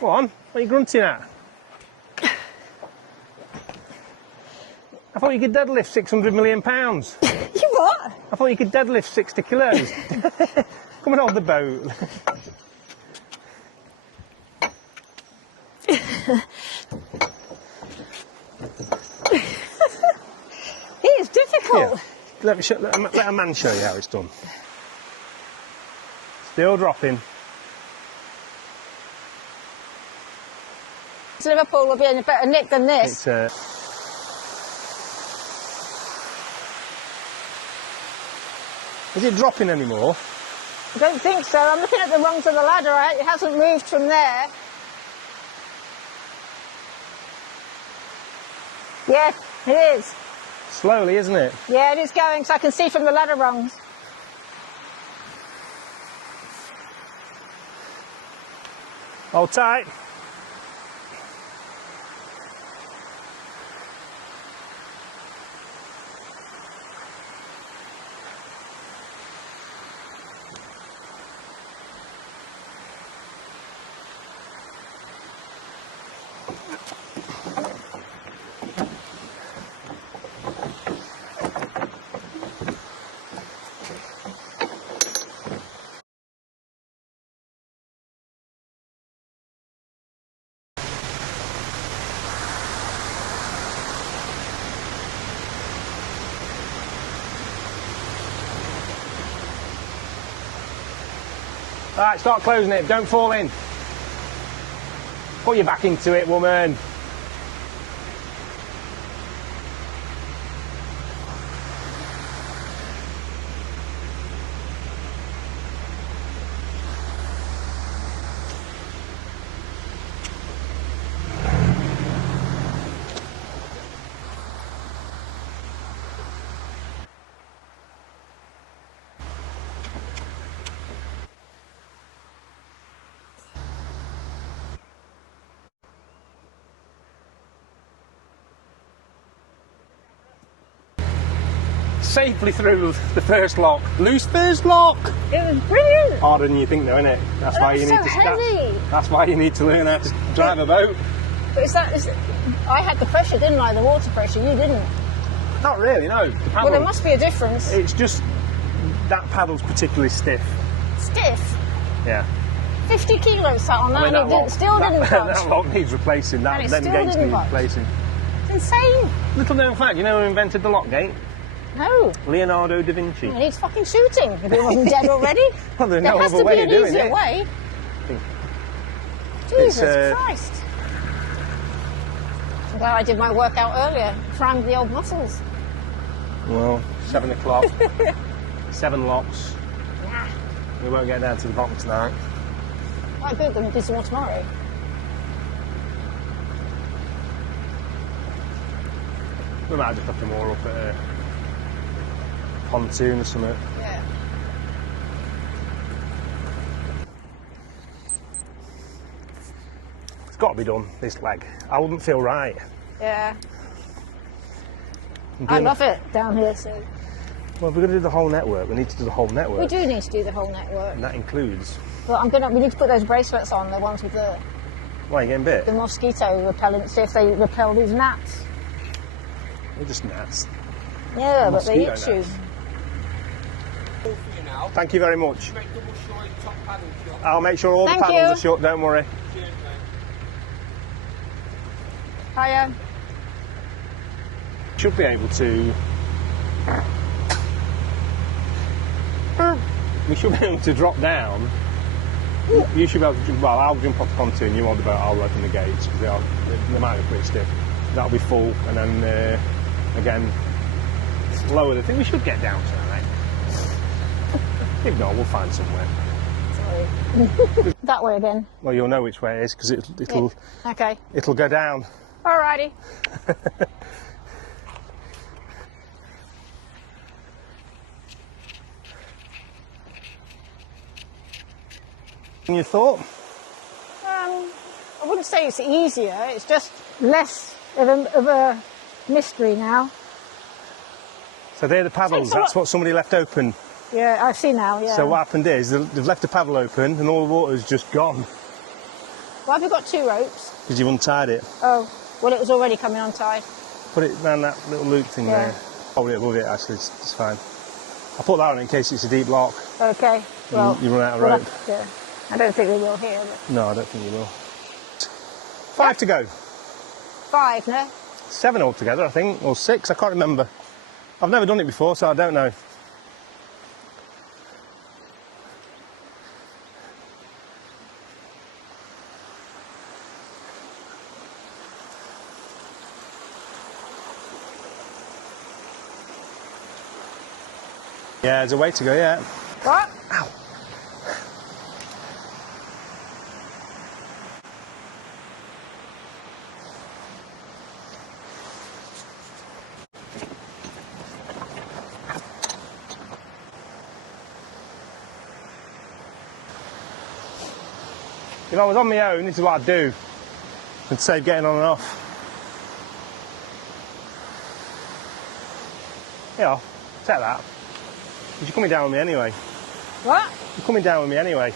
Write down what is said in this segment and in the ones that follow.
Go on, what are you grunting at? I thought you could deadlift 600 million pounds. You what? I thought you could deadlift 60 kilos. Come and hold the boat. It is difficult. Yeah. Let a man show you how it's done. Still dropping. Liverpool will be in a better nick than this. Is it dropping anymore? I don't think so. I'm looking at the rungs of the ladder. It hasn't moved from there. Yeah, it is. Slowly, isn't it? Yeah, it is going, so I can see from the ladder rungs. Hold tight. Alright, start closing it, don't fall in. Put your back into it, woman. Safely through the first lock. Loose first lock. It was brilliant. Harder than you think, though, isn't it? That's why you need to. Heavy. That's why you need to learn how to drive a boat. But I had the pressure, didn't I? The water pressure. You didn't. Not really, no. The paddle, Well, there must be a difference. It's just that paddle's particularly stiff. Stiff. Yeah. 50 kilos sat on that, I mean, and it still didn't budge. That lock needs replacing. Them gates need replacing. It's insane. Little known fact, you know who invented the lock gate? No. Leonardo da Vinci. It needs fucking shooting if it wasn't dead already. Well, there's there no has other to way be of an doing easier it. way. Jesus Christ. I'm glad I did my workout earlier. Primed the old muscles. Well, 7 o'clock. 7 locks. Nah. We won't get down to the bottom tonight. Quite good, then we'll do some more tomorrow. We might just have to moor up at a pontoon or something. Yeah. It's got to be done, this leg. I wouldn't feel right. Yeah. I love it down here, so. Well, if we're going to do the whole network, we need to do the whole network. We do need to do the whole network. And that includes... Well, we need to put those bracelets on, the ones with the Why, you getting bit? mosquito repellent, see if they repel these gnats. They're just gnats. Yeah, but they Mosquito itch you. gnats. Thank you very much. I'll make sure all the paddles are shut, don't worry. Hiya. Should be able to... We should be able to drop down. You should be able to... Well, I'll jump off the pontoon, you on the boat, I'll open the gates, because they might be pretty stiff. That'll be full, and then, again, lower the thing. We should get down to that, right? If not, we'll find somewhere. Sorry. That way again. Well, you'll know which way it is, because it'll go down. Alrighty. Your thought? I wouldn't say it's easier, it's just less of a mystery now. So they're the paddles, that's what somebody left open. Yeah, I see now, yeah. So what happened is, they've left the paddle open and all the water's just gone. Why have you got 2 ropes? Because you've untied it. Oh, well, it was already coming untied. Put it round that little loop thing there. Probably above it, actually, it's fine. I'll put that on in case it's a deep lock. Okay, well... You run out of rope. Yeah. I don't think we will here, but... No, I don't think you will. 5 to go. 5, no? 7 altogether, I think, or 6, I can't remember. I've never done it before, so I don't know. Yeah, there's a way to go, yeah. What? Ow. If I was on my own, this is what I'd do. I'd save getting on and off. Yeah, take that. You're coming down with me anyway. What? You're coming down with me anyway.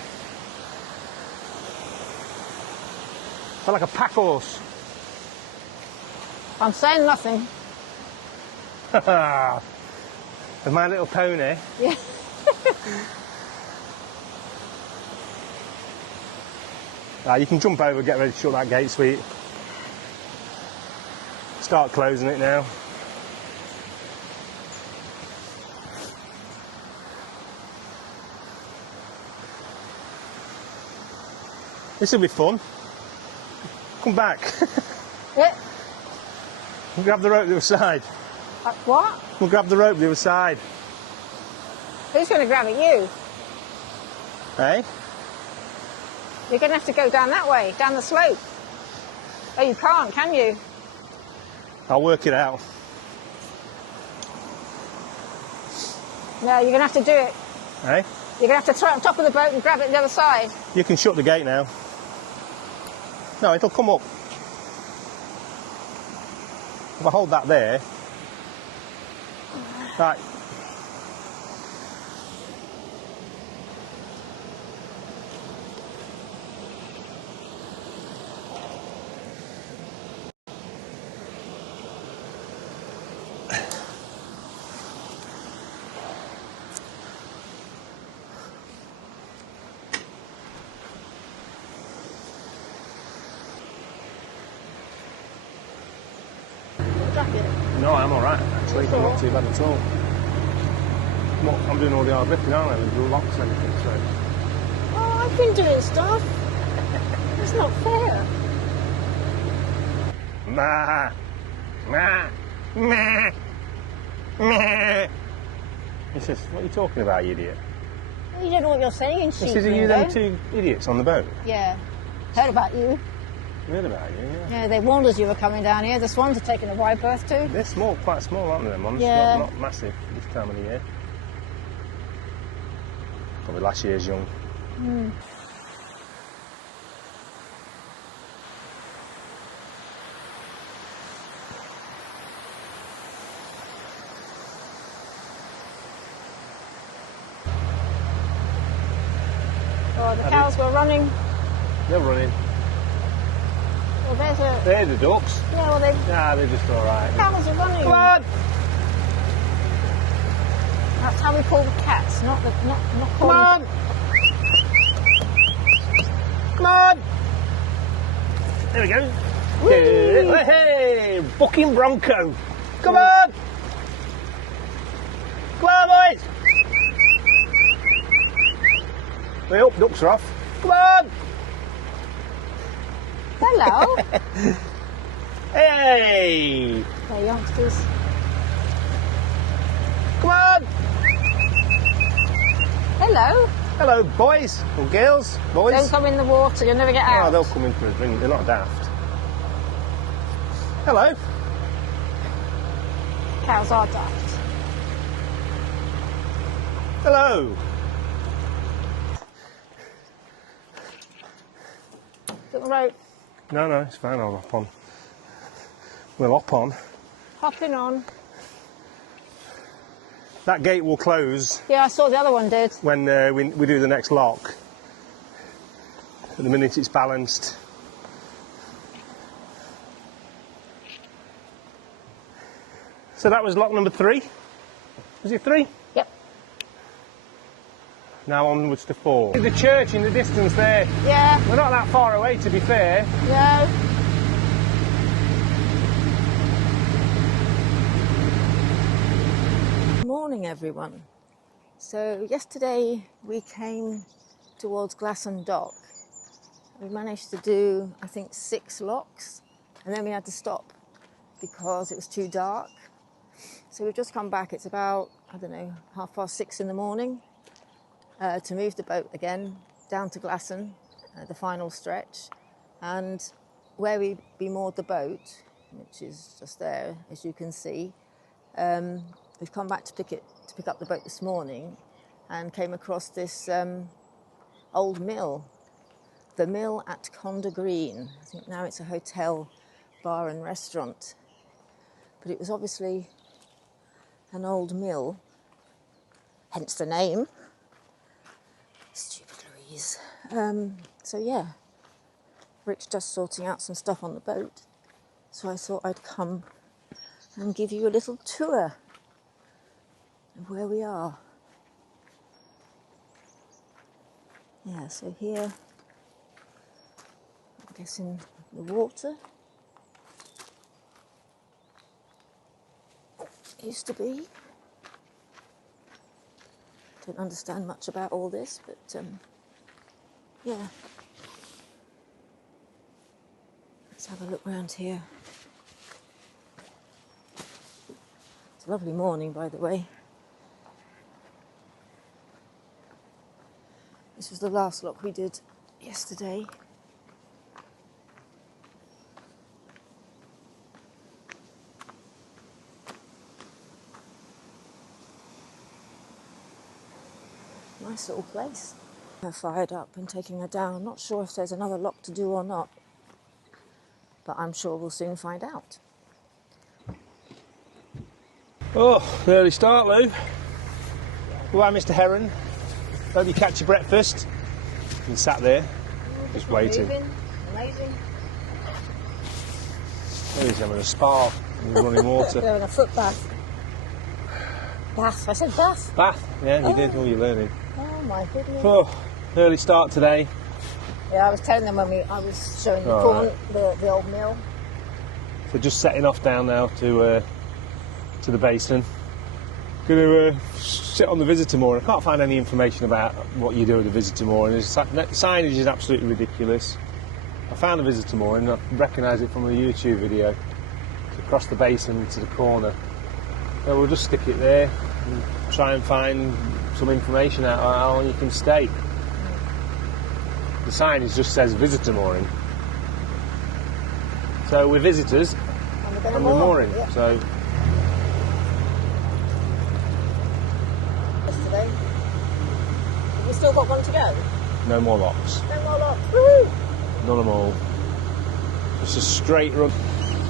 Felt like a pack horse. I'm saying nothing. With my little pony. Yeah. You can jump over, get ready to shut that gate, sweet. Start closing it now. This will be fun. Come back. Yeah. We'll grab the rope the other side. What? We'll grab the rope the other side. Who's going to grab it? You? Eh? You're going to have to go down that way, down the slope. Oh, you can't, can you? I'll work it out. No, you're going to have to do it. Eh? You're going to have to throw it on top of the boat and grab it the other side. You can shut the gate now. No, it'll come up. If I hold that there. Right. No, I'm alright, actually. I'm not too bad at all. I'm doing all the hard lifting, aren't I? With the locks and everything, so... Oh, I've been doing stuff. It's not fair. Ma! Ma! Ma! Ma! He says, what are you talking about, you idiot? Well, you don't know what you're saying, He says, are you them 2 idiots on the boat? Yeah. Heard about you. Heard about you, yeah. Yeah, they warned us you were coming down here. The swans are taking a wide berth too. They're small, quite small, aren't they, them ones? Yeah. Not massive this time of the year. Probably last year's young. Mm. Oh, the cows were running. They're running. Well, there's a... They're the ducks. Yeah, well, they... Nah, they're just alright. Cows are running. Come on! That's how we call the cats, not Come calling... on! Come on! There we go. Whee! Hey, bucking bronco. Come on! Come on, boys! Way up, ducks are off. Come on! Hello. Hey! Hey, youngsters. Come on! Hello. Hello, boys or girls, boys. Don't come in the water, you'll never get Oh, out. they'll come in for a drink. They're not daft. Hello. Cows are daft. Hello. Got the rope. No, it's fine. I'll hop on. We'll hop on. Hopping on. That gate will close Yeah, I saw the other one did. when we do the next lock. At the minute it's balanced. So that was lock number 3. Was it 3? Yep. Now onwards to 4. The church in the distance there. Yeah. We're not that far away, to be fair. No. Good morning, everyone. So yesterday we came towards Glasson Dock. We managed to do, I think, 6 locks, and then we had to stop because it was too dark. So we've just come back. It's about, I don't know, 6:30 in the morning to move the boat again down to Glasson, the final stretch. And where we moored the boat, which is just there, as you can see, we've come back to pick up the boat this morning and came across this old mill, the mill at Conda Green. I think now it's a hotel, bar and restaurant. But it was obviously an old mill, hence the name. Stupid Louise. So yeah, Rick's just sorting out some stuff on the boat. So I thought I'd come and give you a little tour of where we are. Yeah, so here, I'm guessing the water used to be. Don't understand much about all this, but yeah. Let's have a look around here. It's a lovely morning, by the way. This was the last lock we did yesterday. Nice little place. I fired up and taking her down. I'm not sure if there's another lock to do or not, but I'm sure we'll soon find out. Oh, early start, Lou. Goodbye, Mr. Heron. Hope you catch your breakfast. And sat there, just waiting. Amazing. Oh, he's having a spa in the running water. They're having a foot bath. Bath. I said bath. Bath. Yeah, you did. Oh, you're learning. Oh my goodness. Oh, early start today. Yeah, I was telling them when I was showing the corn, the old mill. So just setting off down now to the basin. Going to sit on the visitor mooring. I can't find any information about what you do with the visitor mooring. The signage is absolutely ridiculous. I found a visitor mooring and I recognise it from a YouTube video. It's across the basin to the corner. So we'll just stick it there and try and find some information out about how long you can stay. The signage just says visitor mooring. So we're visitors and we're mooring. Yeah. So Yesterday. We still got one to go. no more locks. No more locks. Woohoo! None of them all. Just a straight run.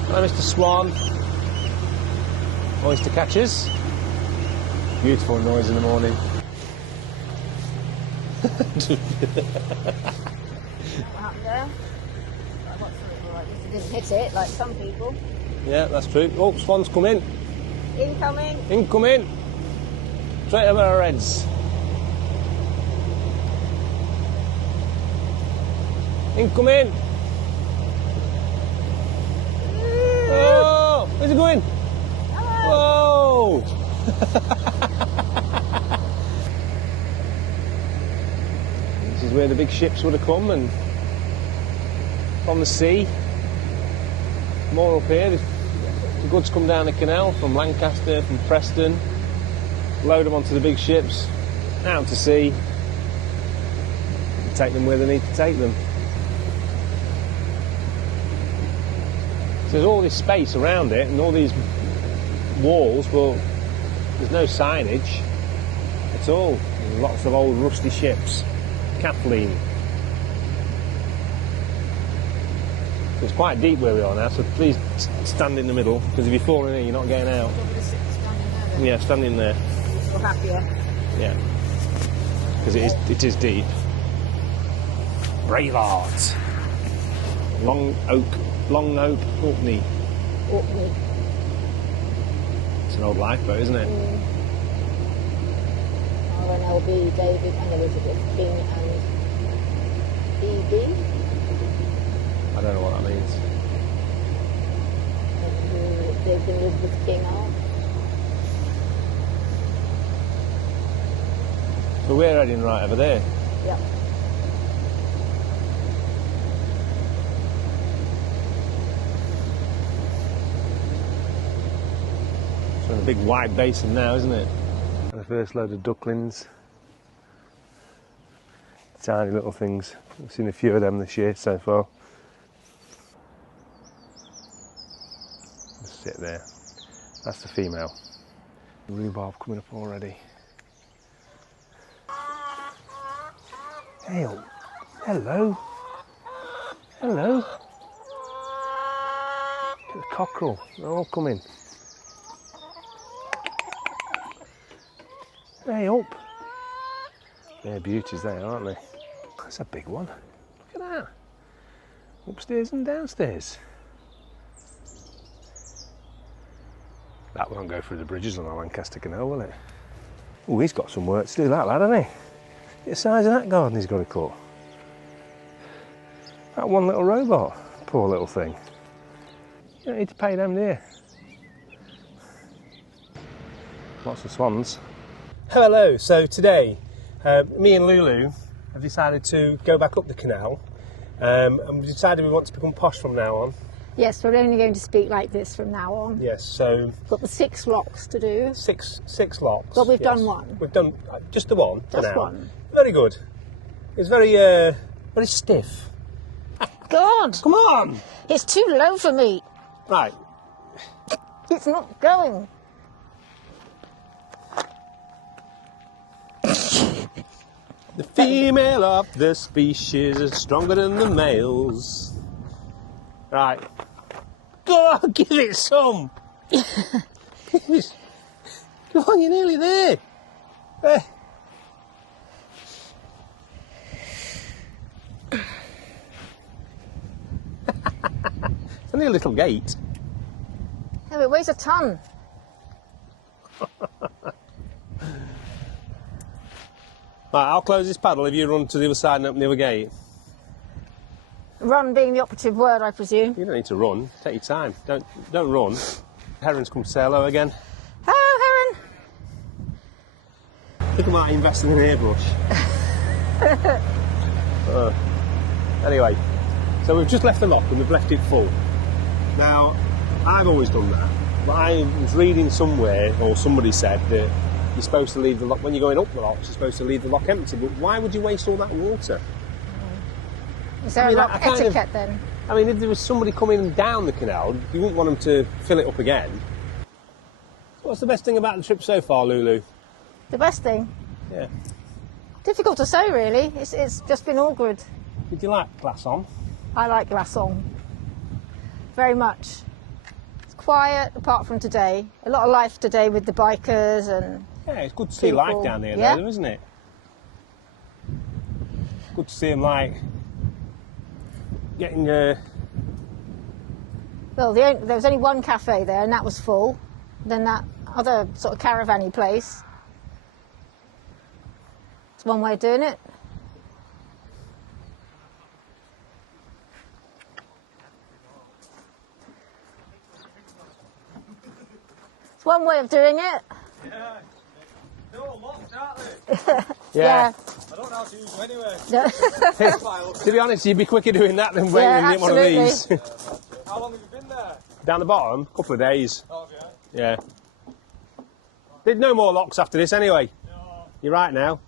Hello, Mr. Swan. Oyster catchers. Beautiful noise in the morning. What happened there? I got something all right. Just didn't hit it like some people. Yeah, that's true. Oh, Swan's come in. Incoming. Incoming. Straight over our heads. Incoming. Oh, where's he going? Hello. Whoa! This is where the big ships would have come, and from the sea. More up here. The goods come down the canal from Lancaster, from Preston, load them onto the big ships, out to sea, and take them where they need to take them. So there's all this space around it and all these walls, but there's no signage at all. There's lots of old rusty ships. Kathleen. So it's quite deep where we are now, so please stand in the middle, because if you fall in here, you're not getting out. Yeah, stand in there. You're happier. Yeah, because it is deep. Braveheart. Long Oak, Orkney. It's an old lifeboat, isn't it? RNLB, David and Elizabeth, King and EB. I don't know what that means. David and Elizabeth King are. So we're heading right over there. Yep. So in a big wide basin now, isn't it? And the first load of ducklings. Tiny little things. I've seen a few of them this year so far. Just sit there. That's the female. Rhubarb coming up already. Hey, oh, hello. Hello. Look at the cockerel. They're all coming. Hey, up. They're beauties there, aren't they? That's a big one. Look at that. Upstairs and downstairs. That won't go through the bridges on the Lancaster Canal, will it? Oh, he's got some work to do, that lad, hasn't he? Look at the size of that garden he's got to cut. That one little robot. Poor little thing. You don't need to pay them, do you? Lots of swans. Hello, so today me and Lulu have decided to go back up the canal and we've decided we want to become posh from now on. Yes, we're only going to speak like this from now on. Yes, so... We've got the 6 locks to do. Six locks. Well, we've done one. We've done just the one for Just now. one. Very good. It's very stiff. God! Come on! It's too low for me. Right. It's not going. The female of the species is stronger than the males. Right. Go on, give it some. Come on, you're nearly there. It's only a little gate. No, it weighs a ton. Right, I'll close this paddle if you run to the other side and open the other gate. Run being the operative word, I presume. You don't need to run. Take your time. Don't run. Heron's come to say hello again. Hello, Heron. Think about investing in an airbrush. Anyway, so we've just left the lock and we've left it full. Now, I've always done that, but I was reading somewhere, or somebody said that you're supposed to leave the lock, when you're going up the locks, you're supposed to leave the lock empty, but why would you waste all that water? Is there a lock etiquette then? I mean, if there was somebody coming down the canal, you wouldn't want them to fill it up again. What's the best thing about the trip so far, Lulu? The best thing? Yeah. Difficult to say, really. It's just been all good. Did you like Glasson? I like Glasson. Very much. It's quiet, apart from today. A lot of life today with the bikers and... Yeah, it's good to see people. life down there, Yeah. though, isn't it? Good to see them, like, getting... Well, there was only one cafe there, and that was full. Then that other sort of caravan-y place. It's one way of doing it. It's one way of doing it. Yeah. They're all locked, aren't they? Yeah. I don't know how to use them anyway. To be honest, you'd be quicker doing that than waiting Yeah, in one of these. How long have you been there? Down the bottom, a couple of days. Oh, yeah. Yeah. There's no more locks after this anyway. No. You're right now.